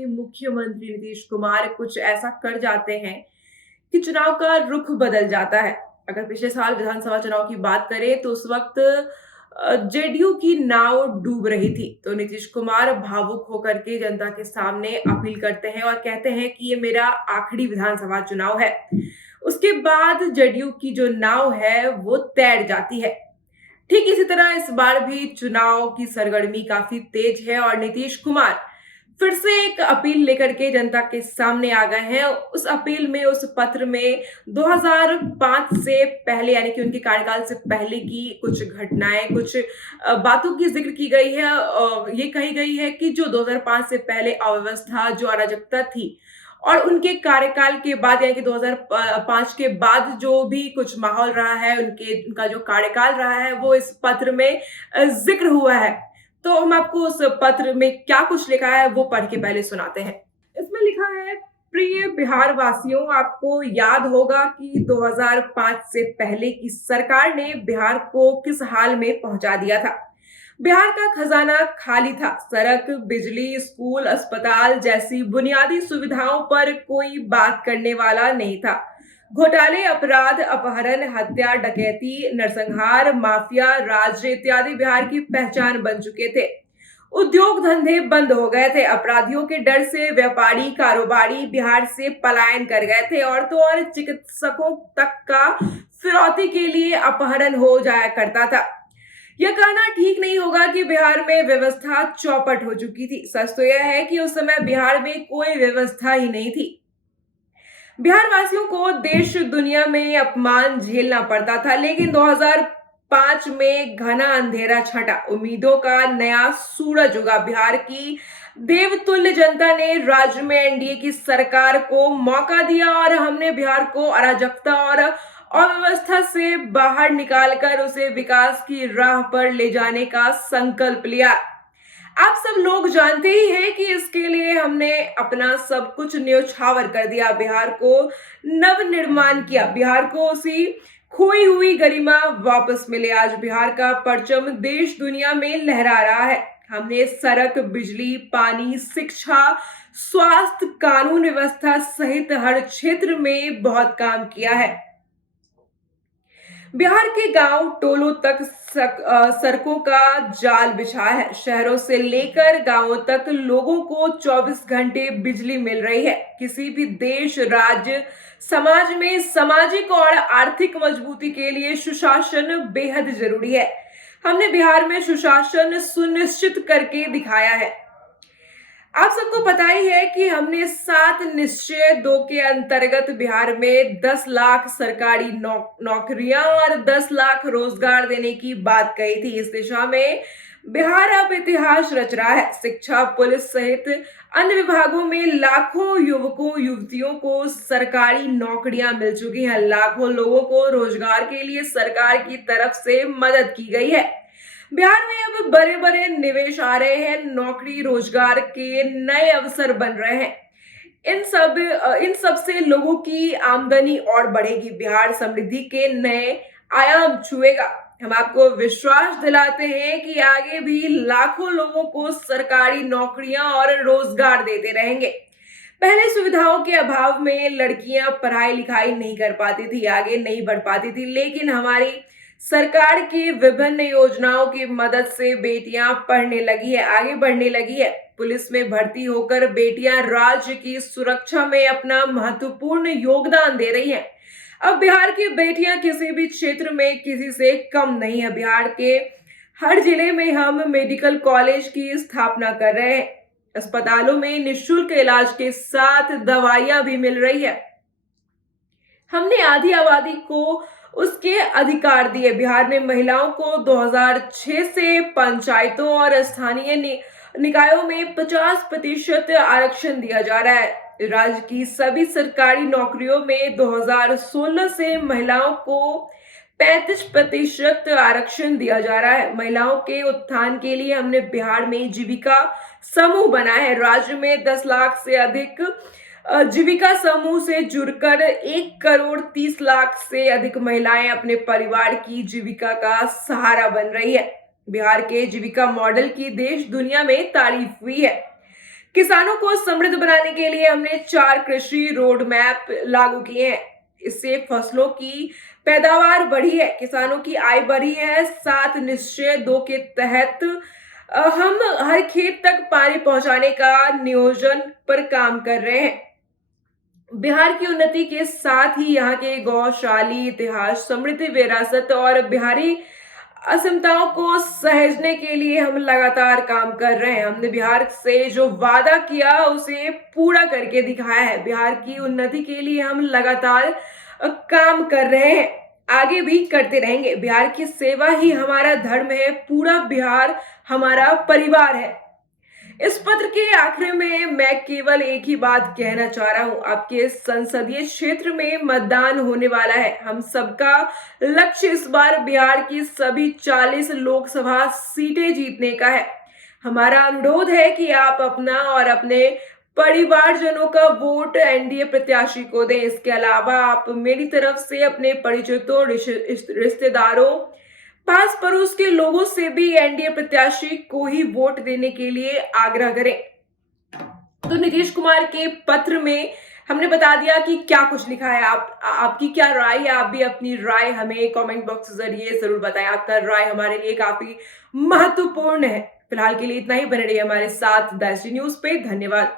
के मुख्यमंत्री नीतीश कुमार कुछ ऐसा कर जाते हैं कि चुनाव का रुख बदल जाता है। अगर पिछले साल विधानसभा चुनाव की बात करें तो उस वक्त जेडीयू की नाव डूब रही थी, तो नीतीश कुमार भावुक होकर के जनता के सामने अपील करते हैं और कहते हैं कि ये मेरा आखिरी विधानसभा चुनाव है। उसके बाद जेडीयू की जो नाव है वो तैर जाती है। ठीक इसी तरह इस बार भी चुनाव की सरगर्मी काफी तेज है और नीतीश कुमार फिर से एक अपील लेकर के जनता के सामने आ गए हैं। उस अपील में, उस पत्र में 2005 से पहले यानी कि उनके कार्यकाल से पहले की कुछ घटनाएं, कुछ बातों की जिक्र की गई है। ये कही गई है कि जो 2005 से पहले अव्यवस्था, जो अराजकता थी और उनके कार्यकाल के बाद यानी कि 2005 के बाद जो भी कुछ माहौल रहा है, उनका जो कार्यकाल रहा है वो इस पत्र में जिक्र हुआ है। तो हम आपको उस पत्र में क्या कुछ लिखा है वो पढ़ के पहले सुनाते हैं। इसमें लिखा है, प्रिय बिहार वासियों, आपको याद होगा कि 2005 से पहले की सरकार ने बिहार को किस हाल में पहुंचा दिया था। बिहार का खजाना खाली था। सड़क, बिजली, स्कूल, अस्पताल जैसी बुनियादी सुविधाओं पर कोई बात करने वाला नहीं था। घोटाले, अपराध, अपहरण, हत्या, डकैती, नरसंहार, माफिया राज इत्यादि बिहार की पहचान बन चुके थे। उद्योग धंधे बंद हो गए थे। अपराधियों के डर से व्यापारी, कारोबारी बिहार से पलायन कर गए थे। औरतों और चिकित्सकों तक का फिरौती के लिए अपहरण हो जाया करता था। यह कहना ठीक नहीं होगा कि बिहार में व्यवस्था चौपट हो चुकी थी। सच तो यह है कि उस समय बिहार में कोई व्यवस्था ही नहीं थी। बिहार वासियों को देश दुनिया में अपमान झेलना पड़ता था, लेकिन 2005 में घना अंधेरा छटा। उम्मीदों का नया सूरज उगा। बिहार की देवतुल्य जनता ने राज्य में एनडीए की सरकार को मौका दिया और हमने बिहार को अराजकता और अव्यवस्था से बाहर निकालकर उसे विकास की राह पर ले जाने का संकल्प लिया। आप सब लोग जानते ही हैं कि इसके लिए हमने अपना सब कुछ न्योछावर कर दिया। बिहार को नव निर्माण किया। बिहार को उसी खोई हुई गरिमा वापस मिले। आज बिहार का परचम देश दुनिया में लहरा रहा है। हमने सड़क, बिजली, पानी, शिक्षा, स्वास्थ्य, कानून व्यवस्था सहित हर क्षेत्र में बहुत काम किया है। बिहार के गांव टोलों तक सड़कों का जाल बिछा है। शहरों से लेकर गांवों तक लोगों को 24 घंटे बिजली मिल रही है। किसी भी देश, राज्य, समाज में सामाजिक और आर्थिक मजबूती के लिए सुशासन बेहद जरूरी है। हमने बिहार में सुशासन सुनिश्चित करके दिखाया है। आप सबको पता ही है कि हमने 7 निश्चय 2 के अंतर्गत बिहार में 10 लाख सरकारी नौकरियां और 10 लाख रोजगार देने की बात कही थी। इस दिशा में बिहार अब इतिहास रच रहा है। शिक्षा, पुलिस सहित अन्य विभागों में लाखों युवकों युवतियों को सरकारी नौकरियां मिल चुकी हैं। लाखों लोगों को रोजगार के लिए सरकार की तरफ से मदद की गई है। बिहार में अब बड़े बड़े निवेश आ रहे हैं। नौकरी रोजगार के नए अवसर बन रहे हैं। इन सब से लोगों की आमदनी और बढ़ेगी। बिहार समृद्धि के नए आयाम छुएगा। हम आपको विश्वास दिलाते हैं कि आगे भी लाखों लोगों को सरकारी नौकरियां और रोजगार देते रहेंगे। पहले सुविधाओं के अभाव में लड़कियां पढ़ाई लिखाई नहीं कर पाती थी, आगे नहीं बढ़ पाती थी, लेकिन हमारी सरकार की विभिन्न योजनाओं की मदद से बेटियां पढ़ने लगी है, आगे बढ़ने लगी है। पुलिस में भर्ती होकर बेटियां राज्य की सुरक्षा में अपना महत्वपूर्ण योगदान दे रही हैं। अब बिहार की बेटियां किसी भी क्षेत्र में किसी से कम नहीं है। बिहार के हर जिले में हम मेडिकल कॉलेज की स्थापना कर रहे हैं। अस्पतालों में निःशुल्क इलाज के साथ दवाइयां भी मिल रही है। हमने आधी आबादी को उसके अधिकार दिए। बिहार में महिलाओं को 2006 से पंचायतों और स्थानीय निकायों में 50% आरक्षण दिया जा रहा है। राज्य की सभी सरकारी नौकरियों में 2016 से महिलाओं को 35% आरक्षण दिया जा रहा है। महिलाओं के उत्थान के लिए हमने बिहार में जीविका समूह बनाए हैं। राज्य में 10 लाख से अधिक जीविका समूह से जुड़कर 1,30,00,000 से अधिक महिलाएं अपने परिवार की जीविका का सहारा बन रही है। बिहार के जीविका मॉडल की देश दुनिया में तारीफ हुई है। किसानों को समृद्ध बनाने के लिए हमने 4 कृषि रोड मैप लागू किए हैं। इससे फसलों की पैदावार बढ़ी है, किसानों की आय बढ़ी है। 7 निश्चय 2 के तहत हम हर खेत तक पानी पहुंचाने का नियोजन पर काम कर रहे हैं। बिहार की उन्नति के साथ ही यहाँ के गौशाली इतिहास, समृद्ध विरासत और बिहारी असमताओं को सहेजने के लिए हम लगातार काम कर रहे हैं। हमने बिहार से जो वादा किया उसे पूरा करके दिखाया है। बिहार की उन्नति के लिए हम लगातार काम कर रहे हैं, आगे भी करते रहेंगे। बिहार की सेवा ही हमारा धर्म है, पूरा बिहार हमारा परिवार है। इस पत्र के आखिर में मैं केवल एक ही बात कहना चाह रहा हूं, आपके संसदीय क्षेत्र में मतदान होने वाला है। हम सबका लक्ष्य इस बार बिहार की सभी 40 लोकसभा सीटें जीतने का है। हमारा अनुरोध है कि आप अपना और अपने परिवारजनों का वोट एनडीए प्रत्याशी को दें। इसके अलावा आप मेरी तरफ से अपने परिचितों, रिश्तेदारों, पास पड़ोस के लोगों से भी एनडीए प्रत्याशी को ही वोट देने के लिए आग्रह करें। तो नीतीश कुमार के पत्र में हमने बता दिया कि क्या कुछ लिखा है। आपकी क्या राय है? आप भी अपनी राय हमें कमेंट बॉक्स के जरिए जरूर बताएं। आपका राय हमारे लिए काफी महत्वपूर्ण है। फिलहाल के लिए इतना ही। बने रहिए हमारे साथ दैनिक न्यूज पे। धन्यवाद।